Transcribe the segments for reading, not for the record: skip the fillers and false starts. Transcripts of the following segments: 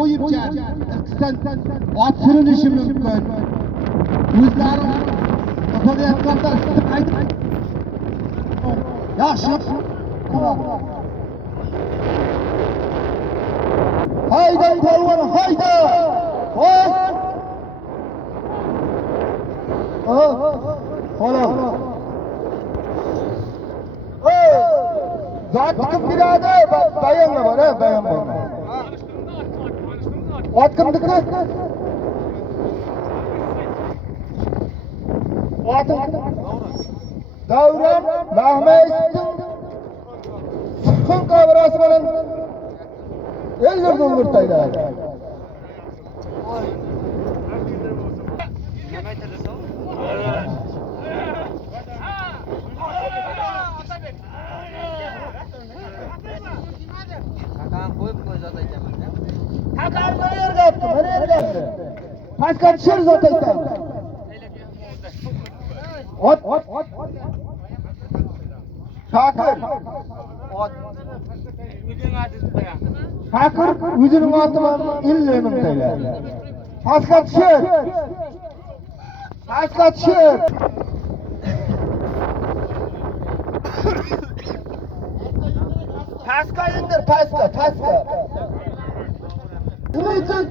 qo'yibcha qisdan ot surilishi mumkin. O'zlari o'tayotganda issiq aytib yaxshi. Hayda polvon, hayda! Xo'p. Xo'p. Zot kim biladi? Bayonga bor, bayon bor. Ot kimniki? Otim Davron Mahmayetovning Sıxın qabrasi bilan $50 taylar. Hakan mana yerga olibdi, mana yerga olibdi. Pastga tushir zot aytdi. Ot. Shakir. Ot. Shakir o'zining oti bilan 50 ming taylar. Pastga tushir. Pastga tushir. Pastga indir, pastga. Nima uchun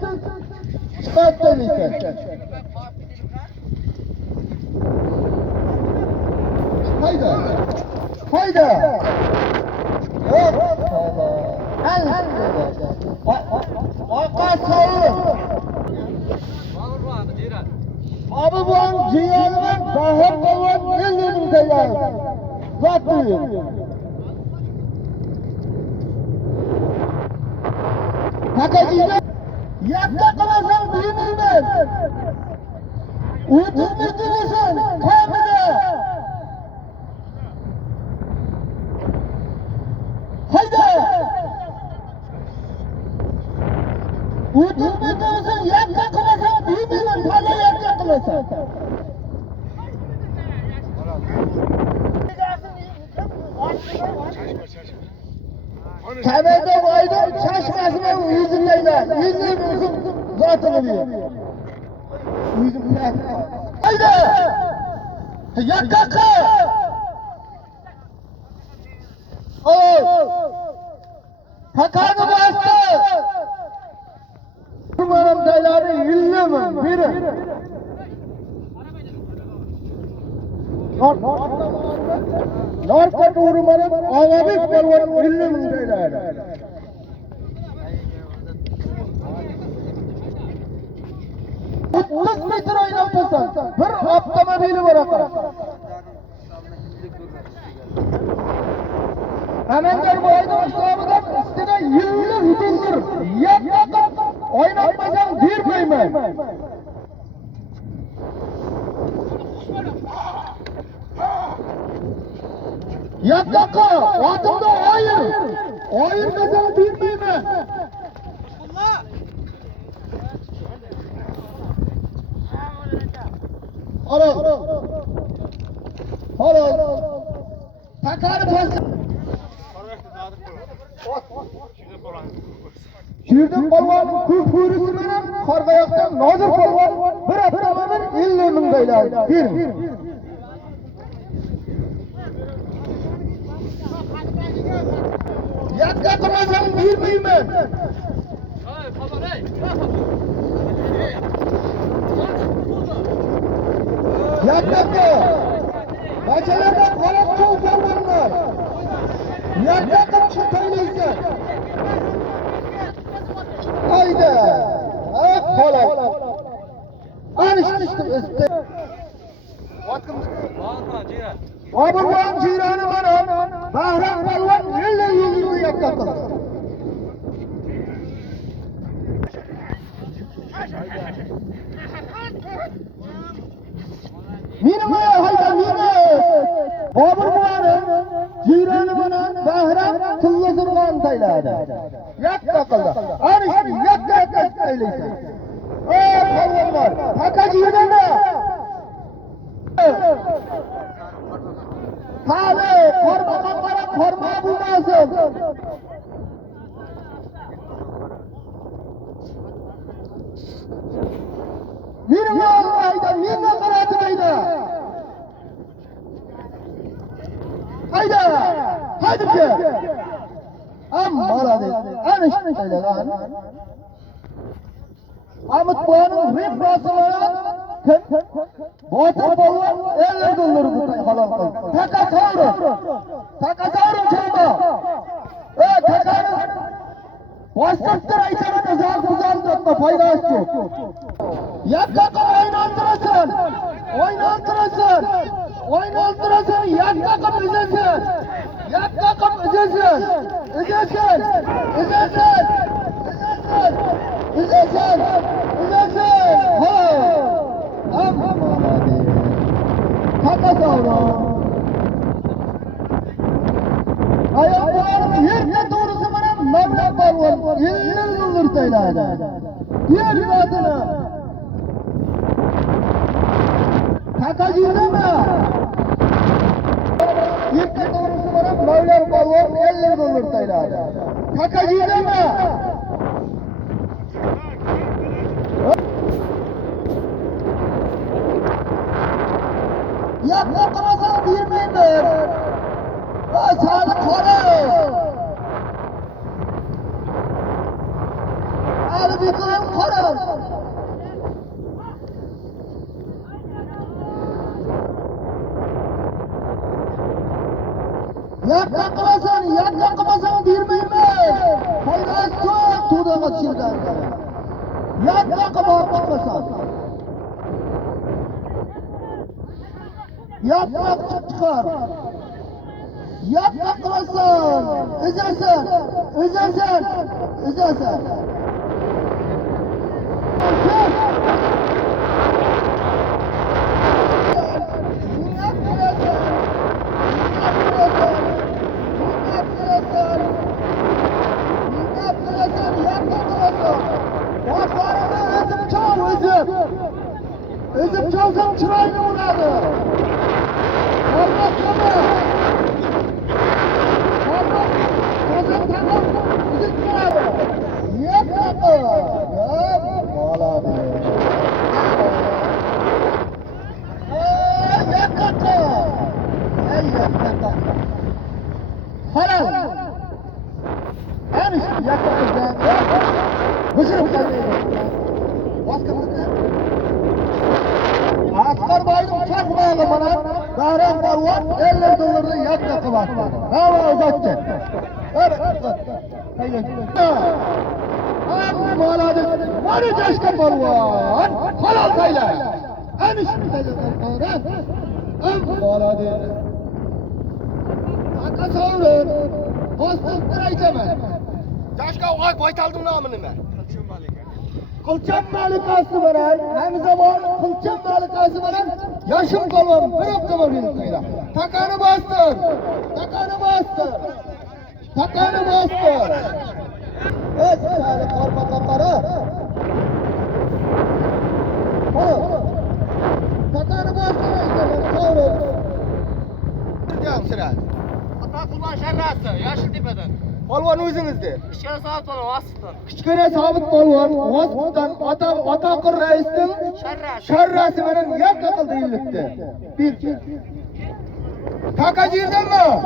chiqardi deysan? Hayda. Yo'q. Oqa sovuq. Abi bu jiyanlar bahar qolgan 50 ming tayyor. Zot buyur. Hakajida yakka qilasan bilmayman. O'tirmaydisan kamida. Hayda! O'tirmaydisan yakka qilasan bilmayman, toza yakka qilasan. Kameda boydan chashmasini o'zinglaylar. 50 ming zotini ber. O'zinglar. Hayda! Yakka qil. Hakani bastı. Umarım dayları 50 ming biri. Norkat umarım avabik polvon 50 ming dayları. Otuz metre oynatırsan bir avtomobili var akar. Hemenler bu aydan İslam'dan üstüne 50 hüdüldür. Yakakın oynatmasan bir kıymet. Yakakın atımda hayır. Hayır kasan bir kıymet. Alo. Takarı pasta. Şirdim polvonning ko'p bilan Qorboyoqdan Nozir polvon bir avtomobil 50 ming taylar. Bering. Yakka qilmasam bermayman. Hay, xabar ey. Yakka. Bachalarda qolib qolganlar. Yakka qilib chiqaylaysan. Hayda! Xo'p. Anishdim isti. Obirman jironi mana Bahram polvon 50 yilni yakka qildi. Meni hayda meni. Obirman jironi mana Bahram tillazirgan tayladi. Yakka qildi. Anishdim yakka aylaysan. Polvonlar, Hakajidami? Hali qorma bo'lmasin. Hadi ki. Молодец. Ana söylegan. Amut Boğa'nın rifrası var. Boğatın bollar eller doları halal kıldı. Taka savrun çayma. Takanın bastırttır ayçanın uzak faydası yok. Yakka oynatırasın, yakka üzesin. Üzesin. Amma hadi. Taka savrun. Ayaklarım yerine doğrusu bana Mevla balvan yıldır söyledi. Yer adına. Taka girdi mi? Yerine doğrusu bana Mevla balvan yıldır söyledi. Taka girdi mi? Yapma kamasan girmeyin mi? Sağlık koru. Ali bir kılın koru. Yakma kamasan girmeyin mi? Faydası çok tuğda kaçırdan. Yakma kamasan. Yapmak çıkar. Yapmak kılasın. Üzersen. Özüm çalsam çırağını vuradı. Olmaz mı? Kozum tamam. Üzüm çırağını. Yapma. Olabilir. Yakma. Halal. En üstü yakma. Hızırım gelmeyi. Askar baydım çok bağlı bana. Kahraman balvan eller doları yakla kıvattı. Hava uzattı. Evet. Maladı. Var ya coşka balvan. Halal kayla. En üstü maladı. Taka savrun. Bastırttır aycama. Coşka oğay baytaldım namını mı? Kılçam malikası veren, hem zaman kılçam malikası veren, yaşım kalmam, bir oktamam benim kayda. Takanı bastır. Evet, yani korma kapları. Takanı bastır, savrun. Can sıra. Atatullah şerrası, Yaşıl Tepe'den. Balvan özünüzde. İşkene sabit balvan, Vasıf'tan. Kichkene sabit balvan, Vasıf'tan Atakır Reis'tin şerrası veren yak akıldı illikti. Bir. Taka girdin mi?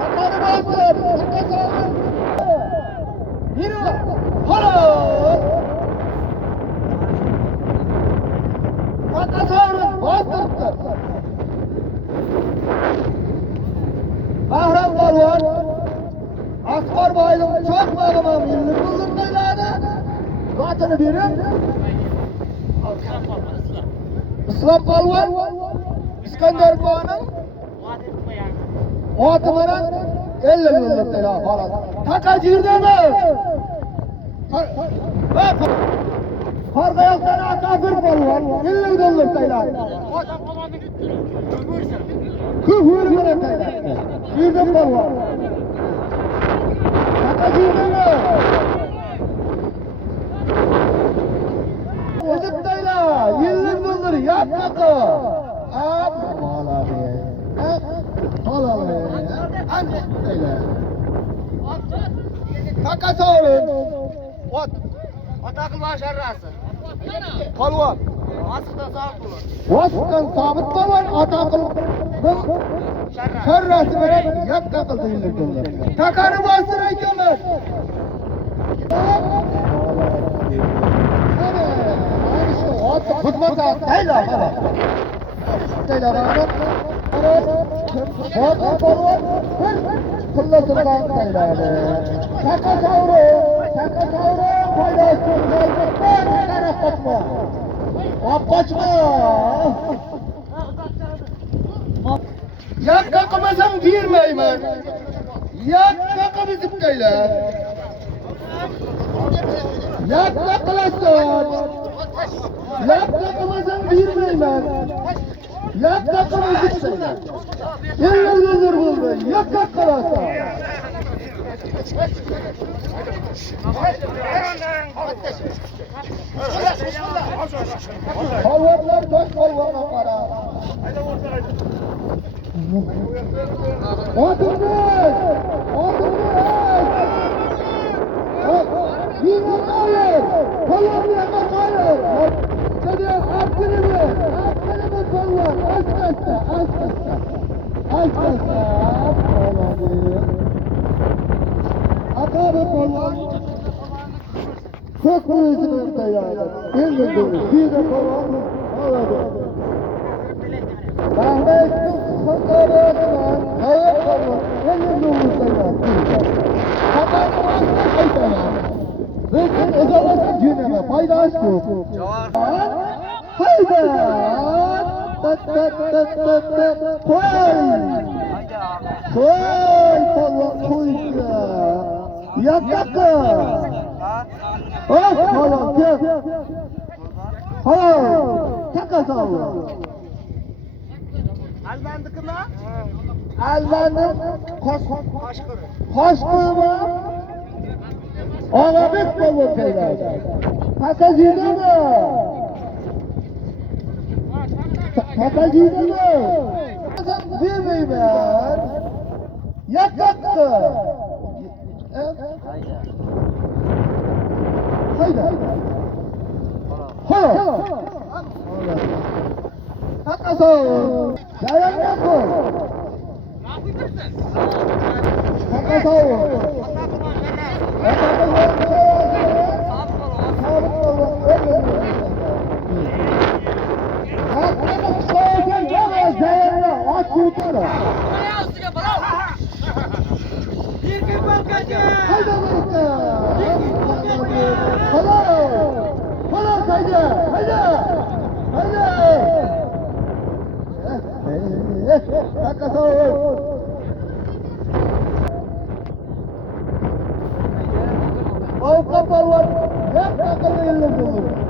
Takanı bastır, taka savrun. Yürü, hala! Taka savrun, bastırttır. Bahram balvan, Askar baydım çok bağlamam, yıllık buldurmayladı. Zatını birim. İslam balvan, İskender Boğa'nın Oğatımanın 50 yıllık tela falan. Taka girdi mi? Fark ayaktan akafir balvan, 50 yıllık tela. Küfür mü tela? Girdim balvan. Taka girdi mi? Ezip tela, 50 yıldır yap taka. Aman abi. Halal be. Taka savrun. Ot. Atakılman şarrası. Polvon. Asıktan sabit bulur. Vasıftan sabit polvon Atakul şarrası veren yakka kıldı yıldır. Takanı bastır ekenler. Tutmasa teyla bana. Teyla bana. Vasıf polvon kullasından teyla bana. Taka savru faydası kaybetten taraf bakma. Kaçma. Yak kakımasam girmeyim ben. Yak kakı bizim köyler. Yak kakılasın. Yak kakımasam girmeyim ben. Yak kakı bizim köyler. Yıldır buldu. Yak kakılasın. Polvonlar dost polvona para. Oturmuş! Bir bakayım! Polvonlar bakayım! Hadi askeri mi? Askeri mi polvon? Askeri. Akabe polvon. Çok büyüsünün teyarı. İlgili bir de polvon. Ağladı. Rahmetli Kırkları'ndan hayır polvon. İlgili ulusayar. Kapanı başına kaytana. Rıkkın özalasın cüneme. Paydaş yok. Hayda! Koy polvon koysa. Yakakı. Oh polvon gel. Taka savur. Albandıkına. Albanın koşkuru mu? Ağabey polvon köyler. Taka zide mi? Taka zide mi? Bilmeyim ben. Yakakı. Hayda. Ha. Taka savur. Dayan yapın. Taka savur. Sabit polvon. Hakkını soğuken çok dayanla. Aç kurtara. Hayda balıkta. Hala hayda. Taka savur. Avukat polvon. Hep takılı yıldır bulur.